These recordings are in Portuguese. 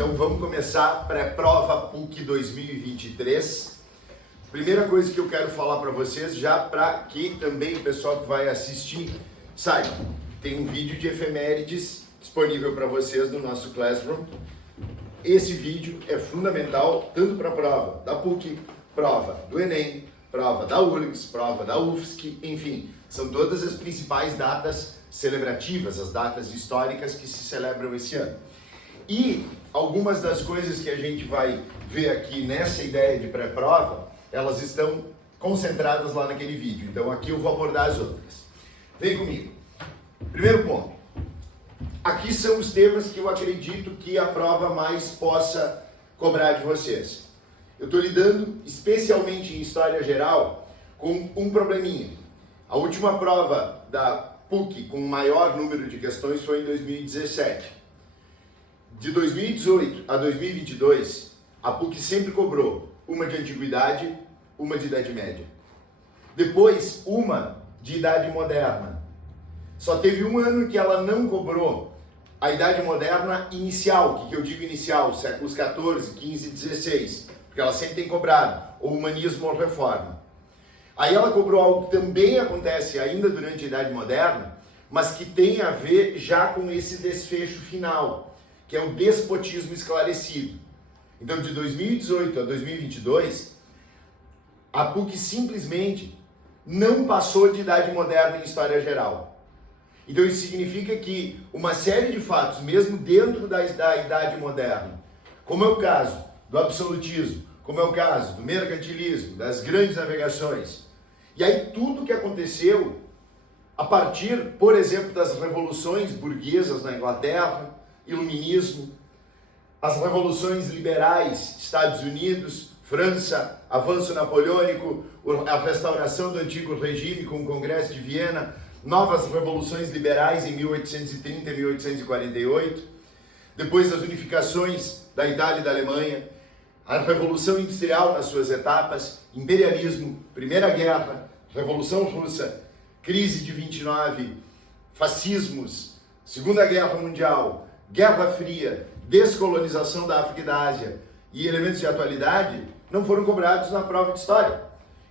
Então vamos começar pré-prova PUC 2023. Primeira coisa que eu quero falar para vocês, já para que também o pessoal que vai assistir saiba, tem um vídeo de efemérides disponível para vocês no nosso Classroom. Esse vídeo é fundamental tanto para a prova da PUC, prova do Enem, prova da URGS, prova da UFSC, enfim, são todas as principais datas celebrativas, as datas históricas que se celebram esse ano. E algumas das coisas que a gente vai ver aqui nessa ideia de pré-prova, elas estão concentradas lá naquele vídeo. Então aqui eu vou abordar as outras. Vem comigo. Primeiro ponto. Aqui são os temas que eu acredito que a prova mais possa cobrar de vocês. Eu estou lidando, especialmente em História Geral, com um probleminha. A última prova da PUC com maior número de questões foi em 2017. De 2018 a 2022, a PUC sempre cobrou uma de Antiguidade, uma de Idade Média. Depois, uma de Idade Moderna. Só teve um ano que ela não cobrou a Idade Moderna inicial. O que eu digo inicial? Séculos 14, 15 e 16. Porque ela sempre tem cobrado, ou Humanismo ou Reforma. Aí ela cobrou algo que também acontece ainda durante a Idade Moderna, mas que tem a ver já com esse desfecho final, que é o despotismo esclarecido. Então, de 2018 a 2022, a PUC simplesmente não passou de Idade Moderna em História Geral. Então, isso significa que uma série de fatos, mesmo dentro da Idade Moderna, como é o caso do absolutismo, como é o caso do mercantilismo, das grandes navegações, e aí tudo que aconteceu a partir, por exemplo, das revoluções burguesas na Inglaterra, Iluminismo, as revoluções liberais, Estados Unidos, França, avanço napoleônico, a restauração do antigo regime com o Congresso de Viena, novas revoluções liberais em 1830 e 1848, depois das unificações da Itália e da Alemanha, a Revolução Industrial nas suas etapas, imperialismo, Primeira Guerra, Revolução Russa, crise de 29, fascismos, Segunda Guerra Mundial, Guerra Fria, descolonização da África e da Ásia e elementos de atualidade não foram cobrados na prova de História.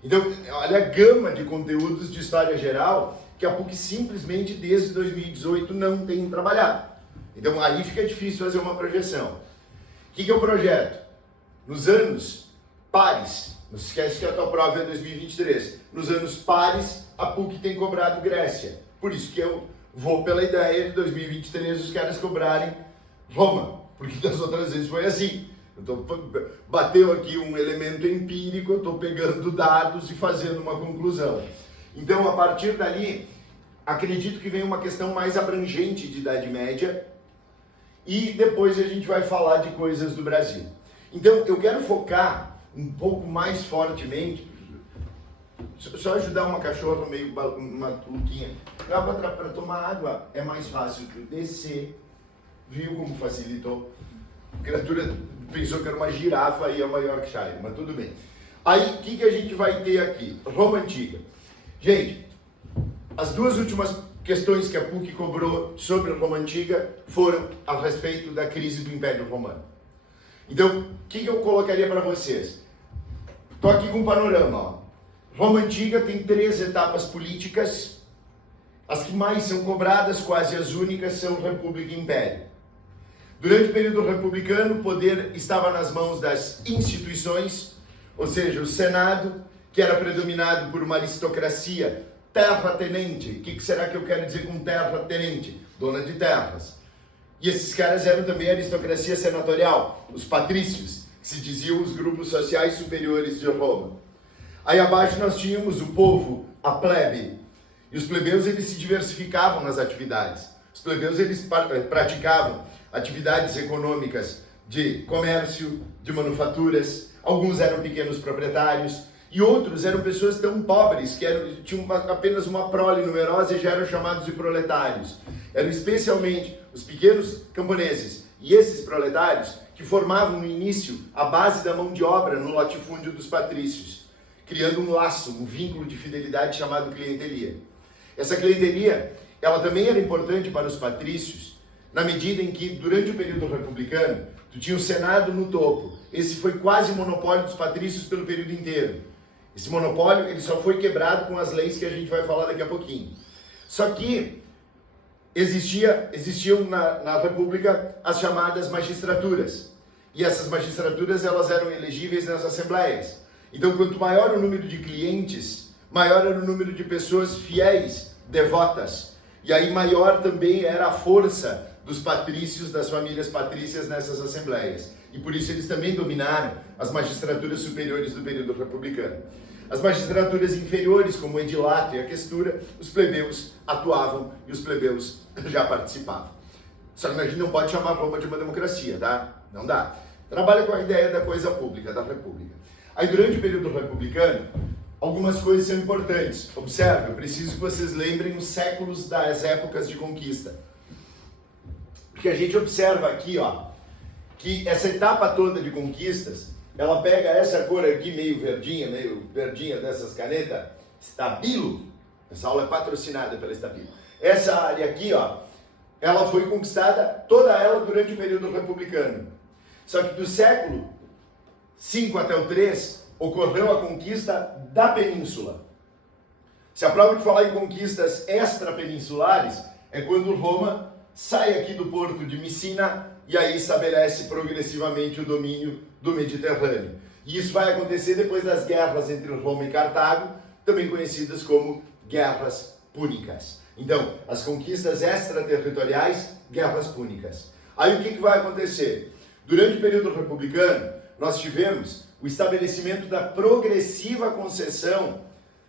Então, olha a gama de conteúdos de História Geral que a PUC simplesmente desde 2018 não tem trabalhado. Então, aí fica difícil fazer uma projeção. O que é o projeto? Nos anos pares, não se esquece que a tua prova é 2023, nos anos pares a PUC tem cobrado Grécia. Por isso que eu vou pela ideia de 2023 os caras cobrarem Roma, porque das outras vezes foi assim. Bateu aqui um elemento empírico, eu estou pegando dados e fazendo uma conclusão. Então, a partir dali, acredito que vem uma questão mais abrangente de Idade Média e depois a gente vai falar de coisas do Brasil. Então, eu quero focar um pouco mais fortemente, só ajudar uma cachorra meio uma luquinha. Para tomar água é mais fácil descer. Viu como facilitou? A criatura pensou que era uma girafa e é maior que Shire, mas tudo bem. Aí, o que a gente vai ter aqui? Roma Antiga. Gente, as duas últimas questões que a PUC cobrou sobre a Roma Antiga foram a respeito da crise do Império Romano. Então, o que eu colocaria para vocês? Estou aqui com um panorama. Ó. Roma Antiga tem 3 etapas políticas. As que mais são cobradas, quase as únicas, são República e Império. Durante o período republicano, o poder estava nas mãos das instituições, ou seja, o Senado, que era predominado por uma aristocracia terratenente. O que será que eu quero dizer com terratenente? Dona de terras. E esses caras eram também a aristocracia senatorial, os patrícios, que se diziam os grupos sociais superiores de Roma. Aí abaixo nós tínhamos o povo, a plebe. E os plebeus, eles se diversificavam nas atividades. Os plebeus, eles praticavam atividades econômicas de comércio, de manufaturas. Alguns eram pequenos proprietários e outros eram pessoas tão pobres que tinham apenas uma prole numerosa e já eram chamados de proletários. Eram especialmente os pequenos camponeses e esses proletários que formavam no início a base da mão de obra no latifúndio dos patrícios, criando um laço, um vínculo de fidelidade chamado clientelia. Essa clientelia, ela também era importante para os patrícios, na medida em que, durante o período republicano, tu tinha o Senado no topo. Esse foi quase o monopólio dos patrícios pelo período inteiro. Esse monopólio ele só foi quebrado com as leis que a gente vai falar daqui a pouquinho. Só que existiam na República as chamadas magistraturas. E essas magistraturas elas eram elegíveis nas assembleias. Então, quanto maior o número de clientes, maior era o número de pessoas fiéis, devotas. E aí maior também era a força dos patrícios, das famílias patrícias nessas assembleias. E por isso eles também dominaram as magistraturas superiores do período republicano. As magistraturas inferiores, como o edilato e a questura, os plebeus atuavam e os plebeus já participavam. Só que a gente não pode chamar Roma de uma democracia, tá? Não dá. Trabalha com a ideia da coisa pública, da república. Aí durante o período republicano, algumas coisas são importantes. Observe, eu preciso que vocês lembrem os séculos das épocas de conquista. Porque a gente observa aqui, ó, que essa etapa toda de conquistas, ela pega essa cor aqui meio verdinha dessas canetas, Stabilo. Essa aula é patrocinada pela Stabilo. Essa área aqui, ó, ela foi conquistada, toda ela durante o período republicano. Só que do século 5 até o 3, ocorreu a conquista da península. Se a prova de falar em conquistas extra-peninsulares é quando Roma sai aqui do porto de Messina e aí estabelece progressivamente o domínio do Mediterrâneo. E isso vai acontecer depois das guerras entre Roma e Cartago, também conhecidas como guerras púnicas. Então, as conquistas extraterritoriais, guerras púnicas. Aí o que vai acontecer? Durante o período republicano, nós tivemos o estabelecimento da progressiva concessão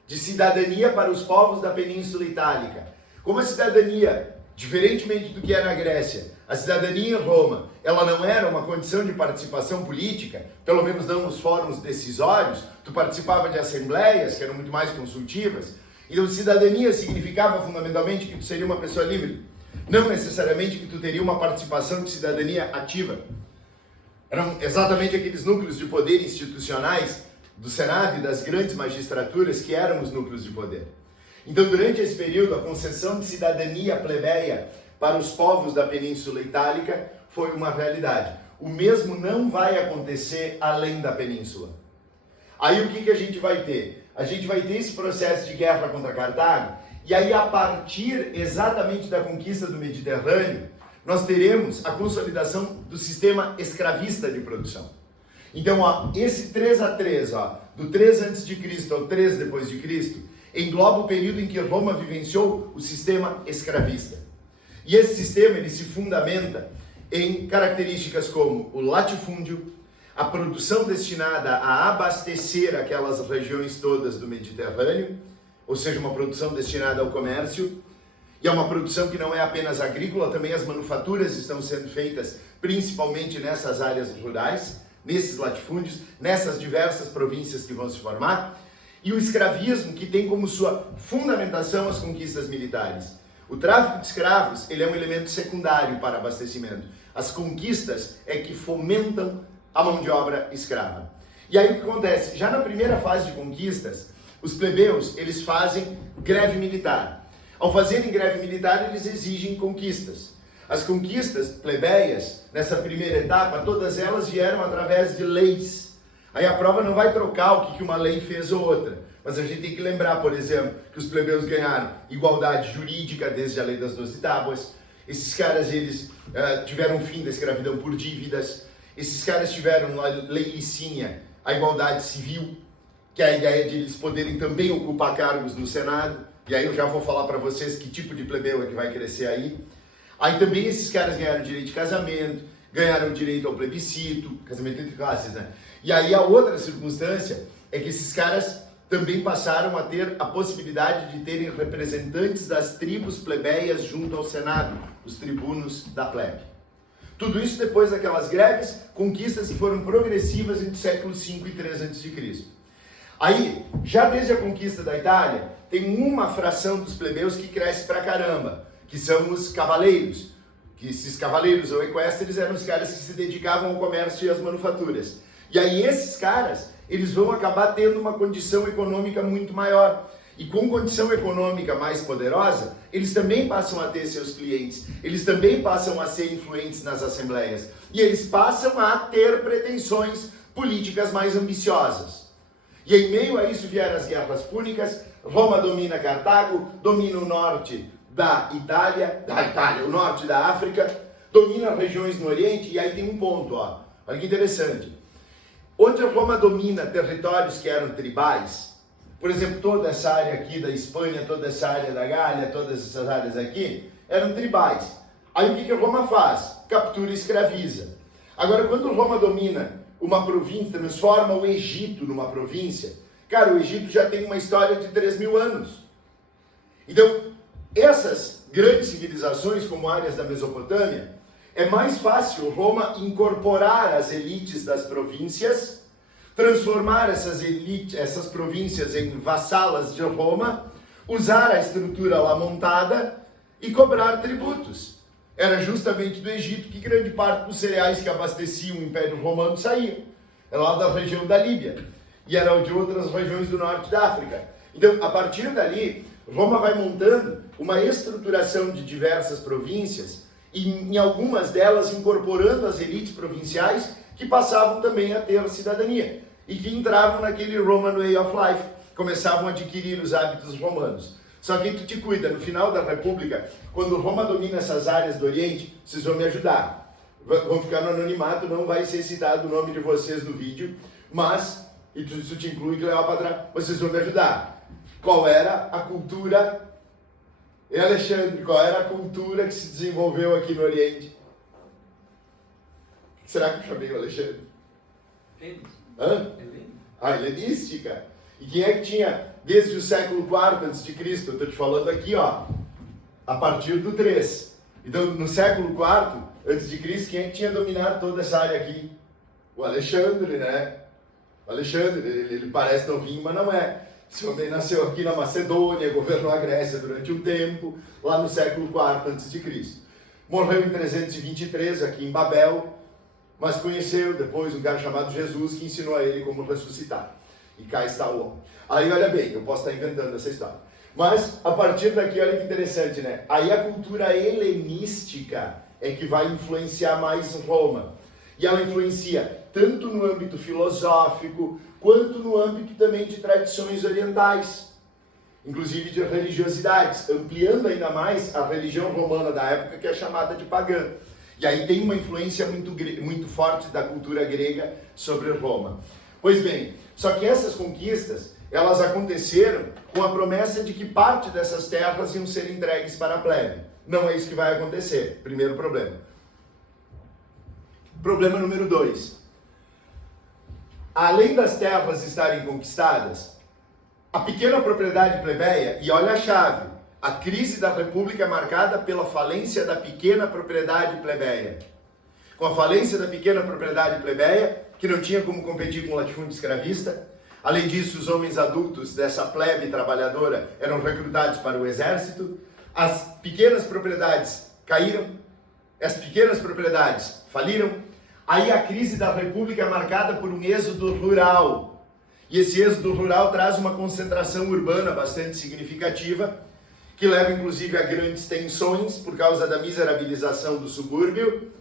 de cidadania para os povos da Península Itálica. Como a cidadania, diferentemente do que era na Grécia, a cidadania em Roma, ela não era uma condição de participação política, pelo menos não nos fóruns decisórios, tu participava de assembleias que eram muito mais consultivas. Então, cidadania significava fundamentalmente que tu seria uma pessoa livre, não necessariamente que tu teria uma participação de cidadania ativa. Eram exatamente aqueles núcleos de poder institucionais do Senado e das grandes magistraturas que eram os núcleos de poder. Então, durante esse período, a concessão de cidadania plebeia para os povos da Península Itálica foi uma realidade. O mesmo não vai acontecer além da península. Aí o que a gente vai ter? A gente vai ter esse processo de guerra contra Cartago, e aí a partir exatamente da conquista do Mediterrâneo, nós teremos a consolidação do sistema escravista de produção. Então, ó, esse 3 a 3, ó, do 3 a.C. ao 3 depois de Cristo, engloba o período em que Roma vivenciou o sistema escravista. E esse sistema ele se fundamenta em características como o latifúndio, a produção destinada a abastecer aquelas regiões todas do Mediterrâneo, ou seja, uma produção destinada ao comércio, e é uma produção que não é apenas agrícola, também as manufaturas estão sendo feitas principalmente nessas áreas rurais, nesses latifúndios, nessas diversas províncias que vão se formar, e o escravismo, que tem como sua fundamentação as conquistas militares. O tráfico de escravos ele é um elemento secundário para abastecimento. As conquistas é que fomentam a mão de obra escrava. E aí o que acontece? Já na primeira fase de conquistas, os plebeus eles fazem greve militar. Ao fazerem greve militar, eles exigem conquistas. As conquistas plebeias, nessa primeira etapa, todas elas vieram através de leis. Aí a prova não vai trocar o que uma lei fez ou outra. Mas a gente tem que lembrar, por exemplo, que os plebeus ganharam igualdade jurídica desde a lei das 12 tábuas. Esses caras, eles tiveram fim da escravidão por dívidas. Esses caras tiveram na lei licínia a igualdade civil, que é a ideia de eles poderem também ocupar cargos no Senado. E aí eu já vou falar para vocês que tipo de plebeu é que vai crescer aí. Aí também esses caras ganharam direito de casamento, ganharam direito ao plebiscito, casamento entre classes, né? E aí a outra circunstância é que esses caras também passaram a ter a possibilidade de terem representantes das tribos plebeias junto ao Senado, os tribunos da plebe. Tudo isso depois daquelas greves, conquistas que foram progressivas entre o século V e 3 a.C. Aí, já desde a conquista da Itália, tem uma fração dos plebeus que cresce pra caramba, que são os cavaleiros. Que esses cavaleiros ou equestres eram os caras que se dedicavam ao comércio e às manufaturas. E aí esses caras, eles vão acabar tendo uma condição econômica muito maior. e com condição econômica mais poderosa, eles também passam a ter seus clientes, eles também passam a ser influentes nas assembleias, e eles passam a ter pretensões políticas mais ambiciosas. E em meio a isso vieram as guerras púnicas, Roma domina Cartago, domina o norte da Itália, o norte da África, domina regiões no Oriente, e aí tem um ponto, ó, olha que interessante. Onde Roma domina territórios que eram tribais, por exemplo, toda essa área aqui da Espanha, toda essa área da Gália, todas essas áreas aqui, eram tribais. Aí o que Roma faz? Captura e escraviza. Agora, quando Roma domina uma província, transforma o Egito numa província, cara, o Egito já tem uma história de 3.000 anos. Então, essas grandes civilizações, como áreas da Mesopotâmia, é mais fácil Roma incorporar as elites das províncias, transformar essas províncias em vassalas de Roma, usar a estrutura lá montada e cobrar tributos. Era justamente do Egito que grande parte dos cereais que abasteciam o Império Romano saía. Era lá da região da Líbia e era de outras regiões do norte da África. Então, a partir dali, Roma vai montando uma estruturação de diversas províncias e em algumas delas incorporando as elites provinciais que passavam também a ter cidadania e que entravam naquele Roman Way of Life, começavam a adquirir os hábitos romanos. Só que tu te cuida, no final da República, quando Roma domina essas áreas do Oriente, vocês vão me ajudar. Vão ficar no anonimato, não vai ser citado o nome de vocês no vídeo, mas, e isso te inclui Cleópatra, vocês vão me ajudar. Qual era a cultura, e Alexandre, qual era a cultura que se desenvolveu aqui no Oriente? Será que eu chamei o Alexandre? Hã? A helenística. E quem é que tinha, desde o século IV a.C., eu estou te falando aqui, ó, a partir do 3. Então, no século IV a.C., quem é que tinha dominado toda essa área aqui? O Alexandre, né? O Alexandre, ele parece novinho, mas não é. Esse homem nasceu aqui na Macedônia, governou a Grécia durante um tempo, lá no século IV a.C. Morreu em 323 aqui em Babel, mas conheceu depois um cara chamado Jesus que ensinou a ele como ressuscitar. E cá está o homem. Aí olha bem, eu posso estar inventando essa história. Mas a partir daqui, olha que interessante, né? Aí a cultura helenística é que vai influenciar mais Roma. E ela influencia tanto no âmbito filosófico, quanto no âmbito também de tradições orientais, inclusive de religiosidades, ampliando ainda mais a religião romana da época, que é chamada de pagã. E aí tem uma influência muito forte da cultura grega sobre Roma. Pois bem, só que essas conquistas, elas aconteceram com a promessa de que parte dessas terras iam ser entregues para a plebe. Não é isso que vai acontecer. Primeiro problema. Problema número 2. Além das terras estarem conquistadas, a pequena propriedade plebeia, e olha a chave, a crise da República é marcada pela falência da pequena propriedade plebeia. Com a falência da pequena propriedade plebeia, que não tinha como competir com o latifúndio escravista, além disso, os homens adultos dessa plebe trabalhadora eram recrutados para o exército, as pequenas propriedades caíram, as pequenas propriedades faliram, aí a crise da República é marcada por um êxodo rural. E esse êxodo rural traz uma concentração urbana bastante significativa, que leva inclusive a grandes tensões por causa da miserabilização do subúrbio,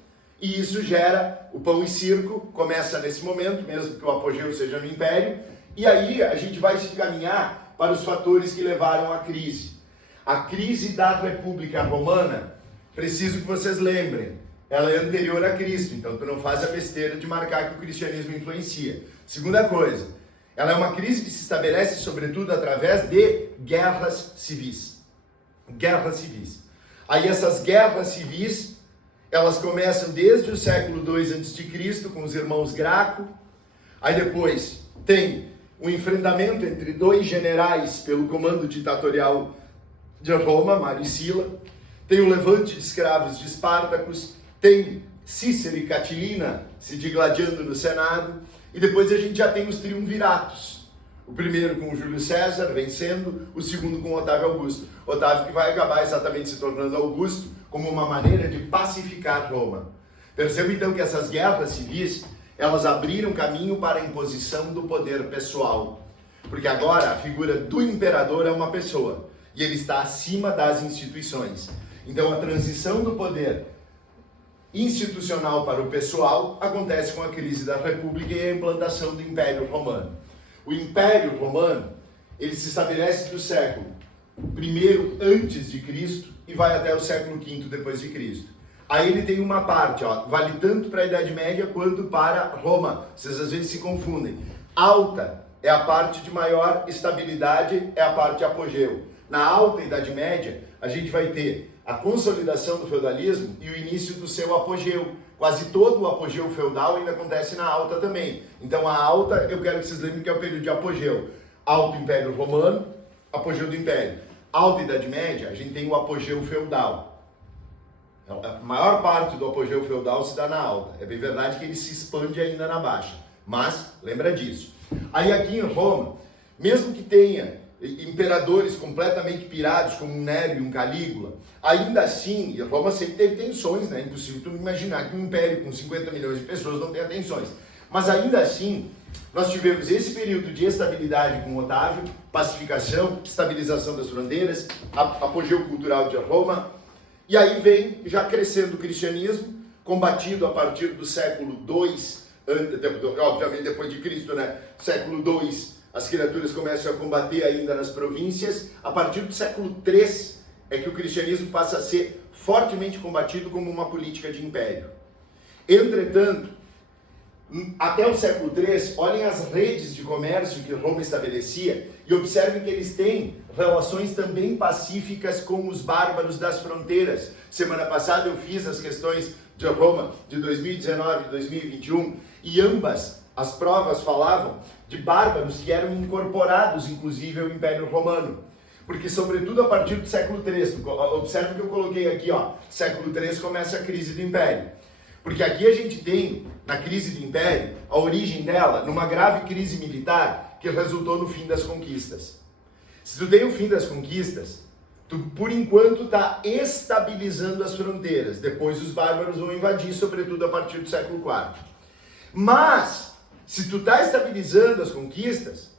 e isso gera o pão e circo, começa nesse momento, mesmo que o apogeu seja no Império, e aí a gente vai se encaminhar para os fatores que levaram à crise. A crise da República Romana, preciso que vocês lembrem, ela é anterior a Cristo, então tu não faz a besteira de marcar que o cristianismo influencia. Segunda coisa, ela é uma crise que se estabelece sobretudo através de guerras civis. Guerras civis. Aí essas guerras civis, elas começam desde o século II a.C., com os irmãos Graco. Aí depois tem um enfrentamento entre dois generais pelo comando ditatorial de Roma, Mário e Sila. Tem o levante de escravos de Espartacus. Tem Cícero e Catilina se digladiando no Senado. E depois a gente já tem os triunviratos. O primeiro com o Júlio César vencendo, o segundo com Otávio Augusto. Otávio que vai acabar exatamente se tornando Augusto como uma maneira de pacificar Roma. Perceba então que essas guerras civis, elas abriram caminho para a imposição do poder pessoal. Porque agora a figura do imperador é uma pessoa e ele está acima das instituições. Então a transição do poder institucional para o pessoal acontece com a crise da República e a implantação do Império Romano. O Império Romano, ele se estabelece do século I antes de Cristo e vai até o século V depois de Cristo. Aí ele tem uma parte, ó, vale tanto para a Idade Média quanto para Roma. Vocês às vezes se confundem. Alta é a parte de maior estabilidade, é a parte apogeu. Na Alta Idade Média, a gente vai ter a consolidação do feudalismo e o início do seu apogeu. Quase todo o apogeu feudal ainda acontece na Alta também. Então a Alta, eu quero que vocês lembrem que é o período de apogeu. Alto Império Romano, apogeu do Império. Alta Idade Média, a gente tem o apogeu feudal. A maior parte do apogeu feudal se dá na Alta. É bem verdade que ele se expande ainda na Baixa. Mas, lembra disso. Aí aqui em Roma, mesmo que tenha imperadores completamente pirados, como um Nero e um Calígula, ainda assim, e Roma sempre teve tensões, né? É impossível tu imaginar que um império com 50 milhões de pessoas não tenha tensões. Mas ainda assim, nós tivemos esse período de estabilidade com Otávio, pacificação, estabilização das fronteiras, apogeu cultural de Roma, e aí vem já crescendo o cristianismo, combatido a partir do século II, obviamente depois de Cristo, né? Século II, as criaturas começam a combater ainda nas províncias. A partir do século III é que o cristianismo passa a ser fortemente combatido como uma política de império. Entretanto, até o século III, olhem as redes de comércio que Roma estabelecia e observem que eles têm relações também pacíficas com os bárbaros das fronteiras. Semana passada eu fiz as questões de Roma de 2019 e 2021 e ambas as provas falavam de bárbaros que eram incorporados inclusive ao Império Romano. Porque sobretudo a partir do século III, observe que eu coloquei aqui, ó, século III começa a crise do Império. Porque aqui a gente tem, na crise do Império, a origem dela numa grave crise militar que resultou no fim das conquistas. Se tu tem o fim das conquistas, tu por enquanto está estabilizando as fronteiras. Depois os bárbaros vão invadir, sobretudo a partir do século IV. Mas, se tu está estabilizando as conquistas,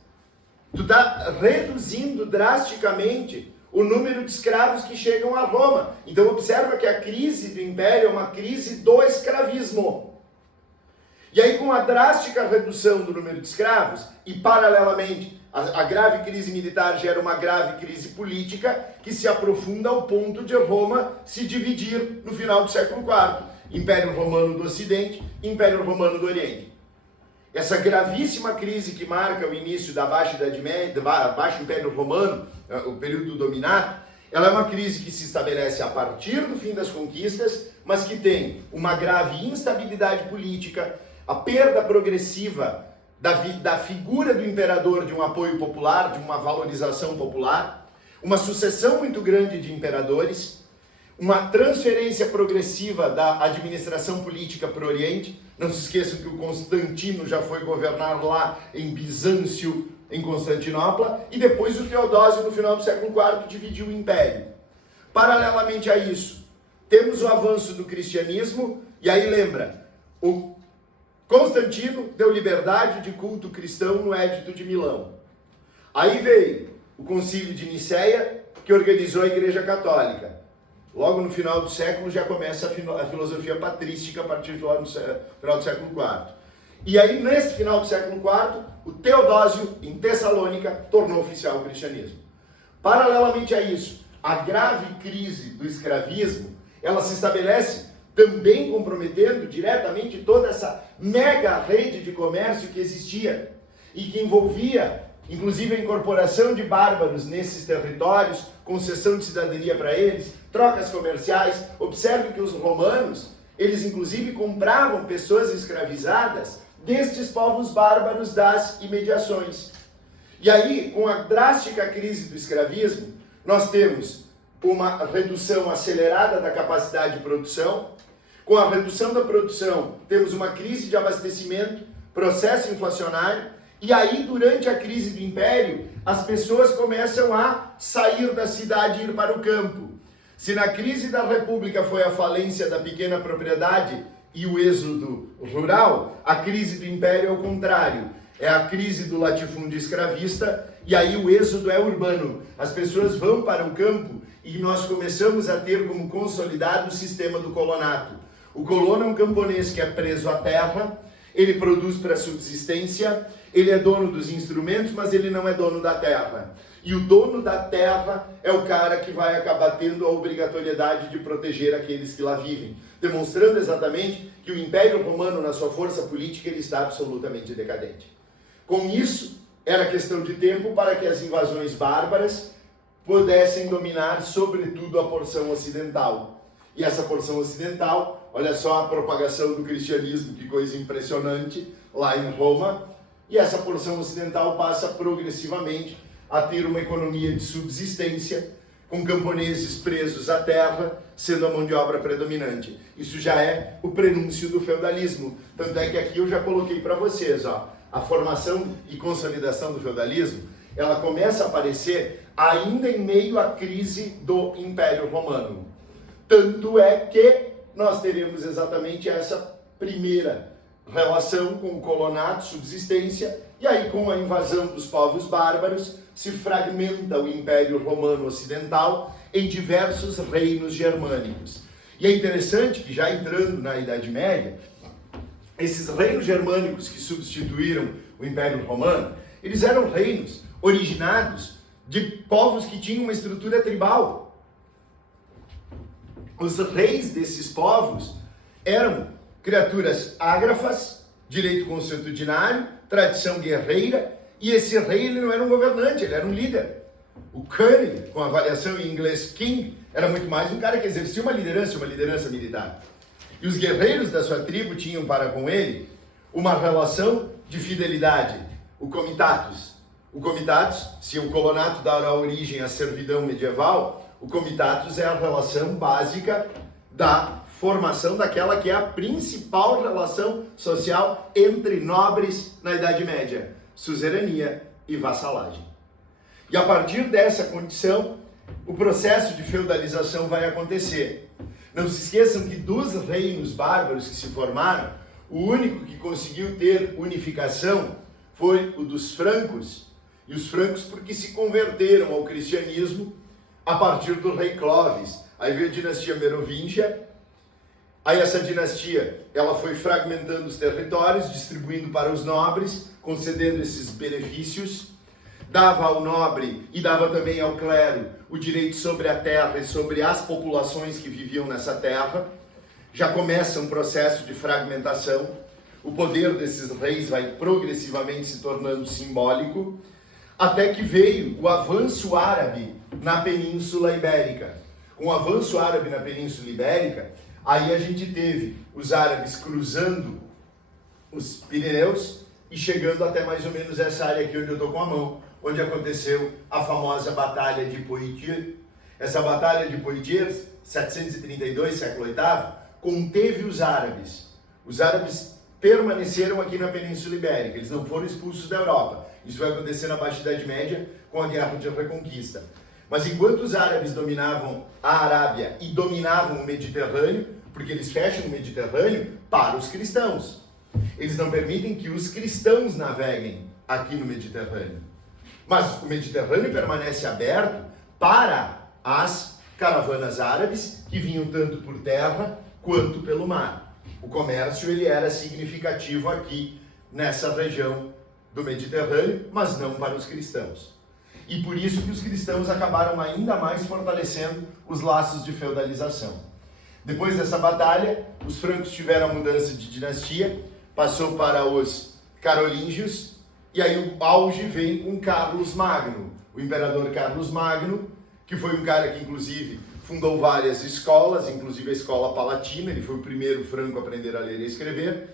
tu está reduzindo drasticamente o número de escravos que chegam a Roma. Então observa que a crise do Império é uma crise do escravismo. E aí com a drástica redução do número de escravos e paralelamente a grave crise militar gera uma grave crise política que se aprofunda ao ponto de Roma se dividir no final do século IV. Império Romano do Ocidente e Império Romano do Oriente. Essa gravíssima crise que marca o início da Baixa Idade Média, Baixo Império Romano, o período do Dominato, ela é uma crise que se estabelece a partir do fim das conquistas, mas que tem uma grave instabilidade política, a perda progressiva da figura do imperador, de um apoio popular, de uma valorização popular, uma sucessão muito grande de imperadores, uma transferência progressiva da administração política para o Oriente. Não se esqueçam que o Constantino já foi governar lá em Bizâncio, em Constantinopla, e depois o Teodósio, no final do século IV, dividiu o Império. Paralelamente a isso, temos o avanço do cristianismo, e aí lembra, o Constantino deu liberdade de culto cristão no Édito de Milão. Aí veio o Concílio de Nicéia, que organizou a Igreja Católica. Logo no final do século já começa a filosofia patrística a partir do final do século IV. E aí, nesse final do século IV, o Teodósio, em Tessalônica, tornou oficial o cristianismo. Paralelamente a isso, a grave crise do escravismo, ela se estabelece também comprometendo diretamente toda essa mega rede de comércio que existia e que envolvia, inclusive, a incorporação de bárbaros nesses territórios, concessão de cidadania para eles, trocas comerciais. Observe que os romanos, eles inclusive compravam pessoas escravizadas destes povos bárbaros das imediações. E aí, com a drástica crise do escravismo, nós temos uma redução acelerada da capacidade de produção. Com a redução da produção, temos uma crise de abastecimento, processo inflacionário. E aí, durante a crise do Império, as pessoas começam a sair da cidade e ir para o campo. Se na crise da República foi a falência da pequena propriedade e o êxodo rural, a crise do Império é o contrário. é a crise do latifúndio escravista, e aí o êxodo é urbano. As pessoas vão para o campo e nós começamos a ter como consolidado o sistema do colonato. O colono é um camponês que é preso à terra, ele produz para subsistência, ele é dono dos instrumentos, mas ele não é dono da terra. E o dono da terra é o cara que vai acabar tendo a obrigatoriedade de proteger aqueles que lá vivem, demonstrando exatamente que o Império Romano, na sua força política, ele está absolutamente decadente. Com isso, era questão de tempo para que as invasões bárbaras pudessem dominar, sobretudo, a porção ocidental. E essa porção ocidental, olha só a propagação do cristianismo, que coisa impressionante, lá em Roma, e essa porção ocidental passa progressivamente a ter uma economia de subsistência, com camponeses presos à terra, sendo a mão de obra predominante. Isso já é o prenúncio do feudalismo. Tanto é que aqui eu já coloquei para vocês, ó, a formação e consolidação do feudalismo, ela começa a aparecer ainda em meio à crise do Império Romano. Tanto é que nós teremos exatamente essa primeira relação com o colonato, subsistência, e aí com a invasão dos povos bárbaros, se fragmenta o Império Romano Ocidental em diversos reinos germânicos. E é interessante que, já entrando na Idade Média, esses reinos germânicos que substituíram o Império Romano, eles eram reinos originados de povos que tinham uma estrutura tribal. Os reis desses povos eram criaturas ágrafas, direito consuetudinário, tradição guerreira, e esse rei ele não era um governante, ele era um líder. O König, com a variação em inglês king, era muito mais um cara que exercia uma liderança militar. E os guerreiros da sua tribo tinham para com ele uma relação de fidelidade, o comitatus. O comitatus, se o colonato dá origem à servidão medieval, o comitatus é a relação básica da formação daquela que é a principal relação social entre nobres na Idade Média, suzerania e vassalagem. E a partir dessa condição, o processo de feudalização vai acontecer. Não se esqueçam que dos reinos bárbaros que se formaram, o único que conseguiu ter unificação foi o dos francos, e os francos porque se converteram ao cristianismo a partir do rei Clovis. Aí veio a dinastia Merovingia. Aí essa dinastia, ela foi fragmentando os territórios, distribuindo para os nobres, concedendo esses benefícios, dava ao nobre e dava também ao clero o direito sobre a terra e sobre as populações que viviam nessa terra. Já começa um processo de fragmentação, o poder desses reis vai progressivamente se tornando simbólico, até que veio o avanço árabe na Península Ibérica. Com o avanço árabe na Península Ibérica, aí a gente teve os árabes cruzando os Pirineus e chegando até mais ou menos essa área aqui onde eu estou com a mão, onde aconteceu a famosa Batalha de Poitiers. Essa Batalha de Poitiers, 732, século VIII, conteve os árabes. Os árabes permaneceram aqui na Península Ibérica, eles não foram expulsos da Europa. Isso vai acontecer na Baixa Idade Média com a Guerra de Reconquista. Mas enquanto os árabes dominavam a Arábia e dominavam o Mediterrâneo, porque eles fecham o Mediterrâneo para os cristãos. Eles não permitem que os cristãos naveguem aqui no Mediterrâneo. Mas o Mediterrâneo permanece aberto para as caravanas árabes que vinham tanto por terra quanto pelo mar. O comércio ele era significativo aqui nessa região do Mediterrâneo, mas não para os cristãos. E por isso que os cristãos acabaram ainda mais fortalecendo os laços de feudalização. Depois dessa batalha, os francos tiveram a mudança de dinastia, passou para os carolíngios, e aí o auge vem com Carlos Magno, o imperador Carlos Magno, que foi um cara que inclusive fundou várias escolas, inclusive a escola palatina, ele foi o primeiro franco a aprender a ler e escrever,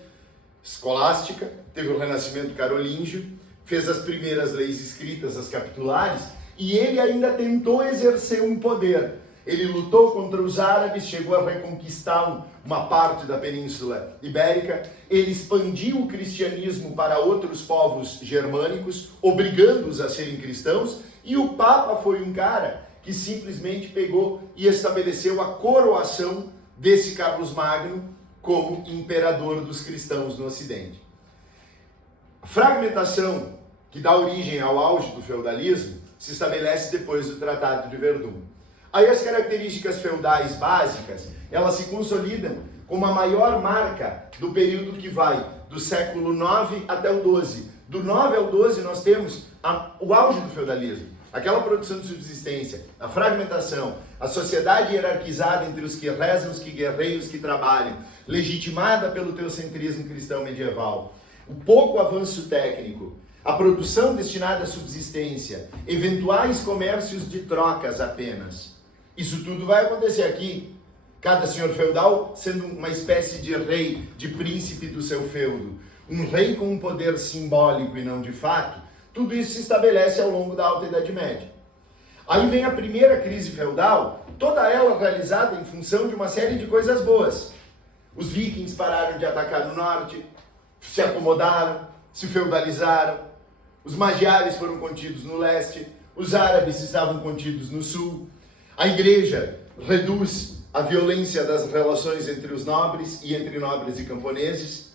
escolástica, teve o renascimento carolíngio, fez as primeiras leis escritas, as capitulares, e ele ainda tentou exercer um poder. Ele lutou contra os árabes, chegou a reconquistar uma parte da Península Ibérica, ele expandiu o cristianismo para outros povos germânicos, obrigando-os a serem cristãos, e o Papa foi um cara que simplesmente pegou e estabeleceu a coroação desse Carlos Magno como imperador dos cristãos no Ocidente. A fragmentação que dá origem ao auge do feudalismo se estabelece depois do Tratado de Verdun. Aí as características feudais básicas, elas se consolidam como a maior marca do período que vai do século IX até o XII. Do 9 ao 12 nós temos o auge do feudalismo, aquela produção de subsistência, a fragmentação, a sociedade hierarquizada entre os que rezam, os que guerreiam, os que trabalham, legitimada pelo teocentrismo cristão medieval, o pouco avanço técnico, a produção destinada à subsistência, eventuais comércios de trocas apenas. Isso tudo vai acontecer aqui. Cada senhor feudal sendo uma espécie de rei, de príncipe do seu feudo. Um rei com um poder simbólico e não de fato. Tudo isso se estabelece ao longo da Alta Idade Média. Aí vem a primeira crise feudal, toda ela realizada em função de uma série de coisas boas. Os vikings pararam de atacar no norte, se acomodaram, se feudalizaram. Os magiares foram contidos no leste, os árabes estavam contidos no sul. A igreja reduz a violência das relações entre os nobres e entre nobres e camponeses.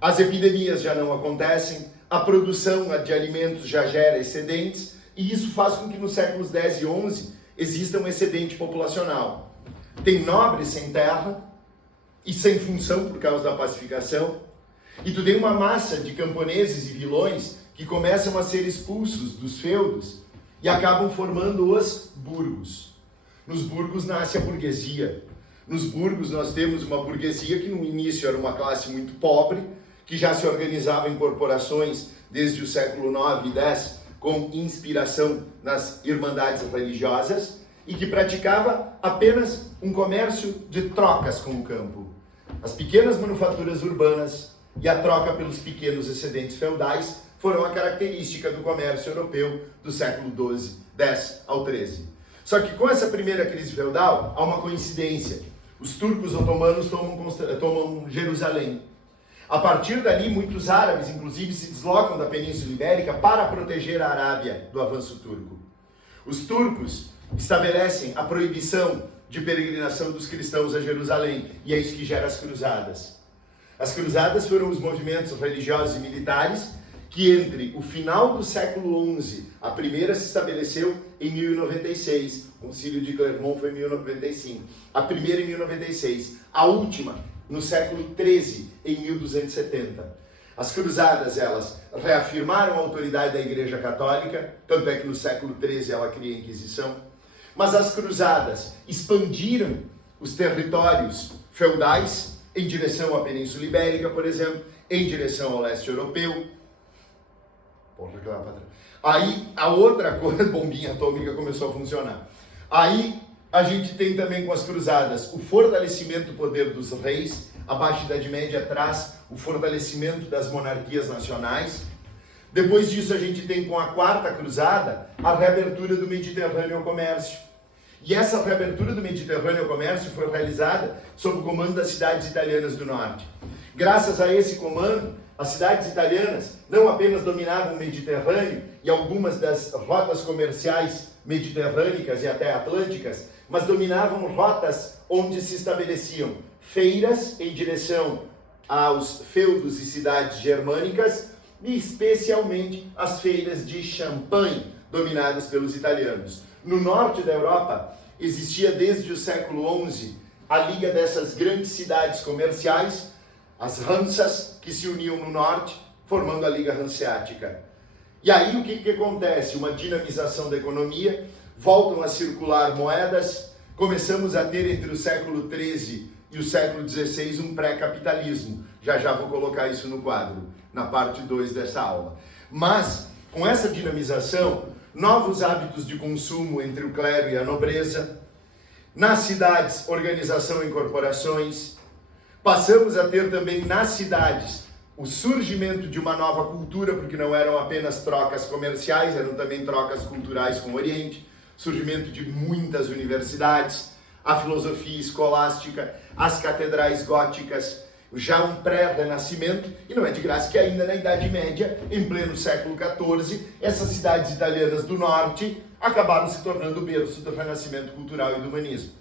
As epidemias já não acontecem, a produção de alimentos já gera excedentes, e isso faz com que nos séculos X e XI exista um excedente populacional. Tem nobres sem terra e sem função por causa da pacificação, e tu tem uma massa de camponeses e vilões que começam a ser expulsos dos feudos e acabam formando os burgos. Nos burgos nasce a burguesia. Nos burgos nós temos uma burguesia que no início era uma classe muito pobre, que já se organizava em corporações desde o século IX e X, com inspiração nas irmandades religiosas, e que praticava apenas um comércio de trocas com o campo. As pequenas manufaturas urbanas e a troca pelos pequenos excedentes feudais foram a característica do comércio europeu do século XII, X ao XIII. Só que com essa primeira crise feudal, há uma coincidência. Os turcos otomanos tomam Jerusalém. A partir dali, muitos árabes, inclusive, se deslocam da Península Ibérica para proteger a Arábia do avanço turco. Os turcos estabelecem a proibição de peregrinação dos cristãos a Jerusalém, e é isso que gera as cruzadas. As cruzadas foram os movimentos religiosos e militares que entre o final do século XI, a primeira se estabeleceu em 1096, o Concílio de Clermont foi em 1095, a primeira em 1096, a última no século XIII, em 1270. As cruzadas, elas reafirmaram a autoridade da Igreja Católica, tanto é que no século XIII ela cria a Inquisição, mas as cruzadas expandiram os territórios feudais em direção à Península Ibérica, por exemplo, em direção ao leste europeu. Aí a outra coisa, bombinha atômica começou a funcionar. Aí a gente tem também com as cruzadas o fortalecimento do poder dos reis. A Baixa Idade Média traz o fortalecimento das monarquias nacionais. Depois disso a gente tem com a Quarta Cruzada a reabertura do Mediterrâneo ao comércio. E essa reabertura do Mediterrâneo ao comércio foi realizada sob o comando das cidades italianas do norte. Graças a esse comando, as cidades italianas não apenas dominavam o Mediterrâneo e algumas das rotas comerciais mediterrânicas e até atlânticas, mas dominavam rotas onde se estabeleciam feiras em direção aos feudos e cidades germânicas, e especialmente as feiras de Champagne, dominadas pelos italianos. No norte da Europa, existia desde o século XI a liga dessas grandes cidades comerciais, as Hansas, que se uniam no norte, formando a Liga Hanseática. E aí o que acontece? Uma dinamização da economia, voltam a circular moedas, começamos a ter entre o século XIII e o século XVI um pré-capitalismo. Já vou colocar isso no quadro, na parte 2 dessa aula. Mas, com essa dinamização, novos hábitos de consumo entre o clero e a nobreza, nas cidades, organização em corporações. Passamos a ter também nas cidades o surgimento de uma nova cultura, porque não eram apenas trocas comerciais, eram também trocas culturais com o Oriente, surgimento de muitas universidades, a filosofia escolástica, as catedrais góticas, já um pré-renascimento, e não é de graça que ainda na Idade Média, em pleno século XIV, essas cidades italianas do norte acabaram se tornando o berço do renascimento cultural e do humanismo.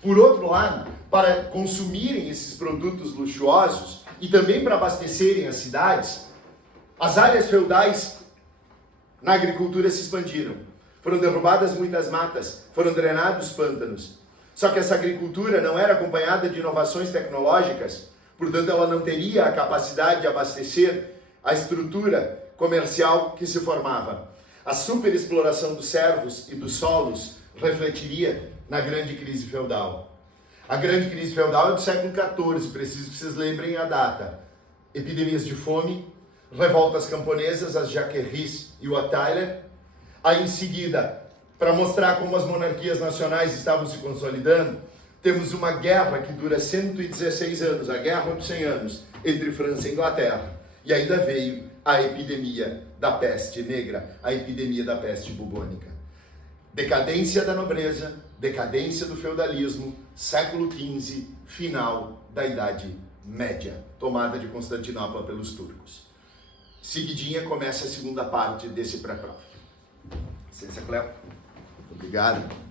Por outro lado, para consumirem esses produtos luxuosos e também para abastecerem as cidades, As áreas feudais na agricultura se expandiram. Foram derrubadas muitas matas, foram drenados pântanos. Só que essa agricultura não era acompanhada de inovações tecnológicas, portanto ela não teria a capacidade de abastecer a estrutura comercial que se formava. A superexploração dos servos e dos solos refletiria na grande crise feudal. A grande crise feudal é do século XIV, preciso que vocês lembrem a data. Epidemias de fome, revoltas camponesas, as Jacqueries e o Tyler. Aí em seguida, para mostrar como as monarquias nacionais estavam se consolidando, temos uma guerra que dura 116 anos, a Guerra dos 100 Anos, entre França e Inglaterra. E ainda veio a epidemia da peste negra, a epidemia da peste bubônica. Decadência da nobreza, decadência do feudalismo, século XV, final da Idade Média, tomada de Constantinopla pelos turcos. Seguidinha começa a segunda parte desse pré-prova. Licença, Cléo. Obrigado.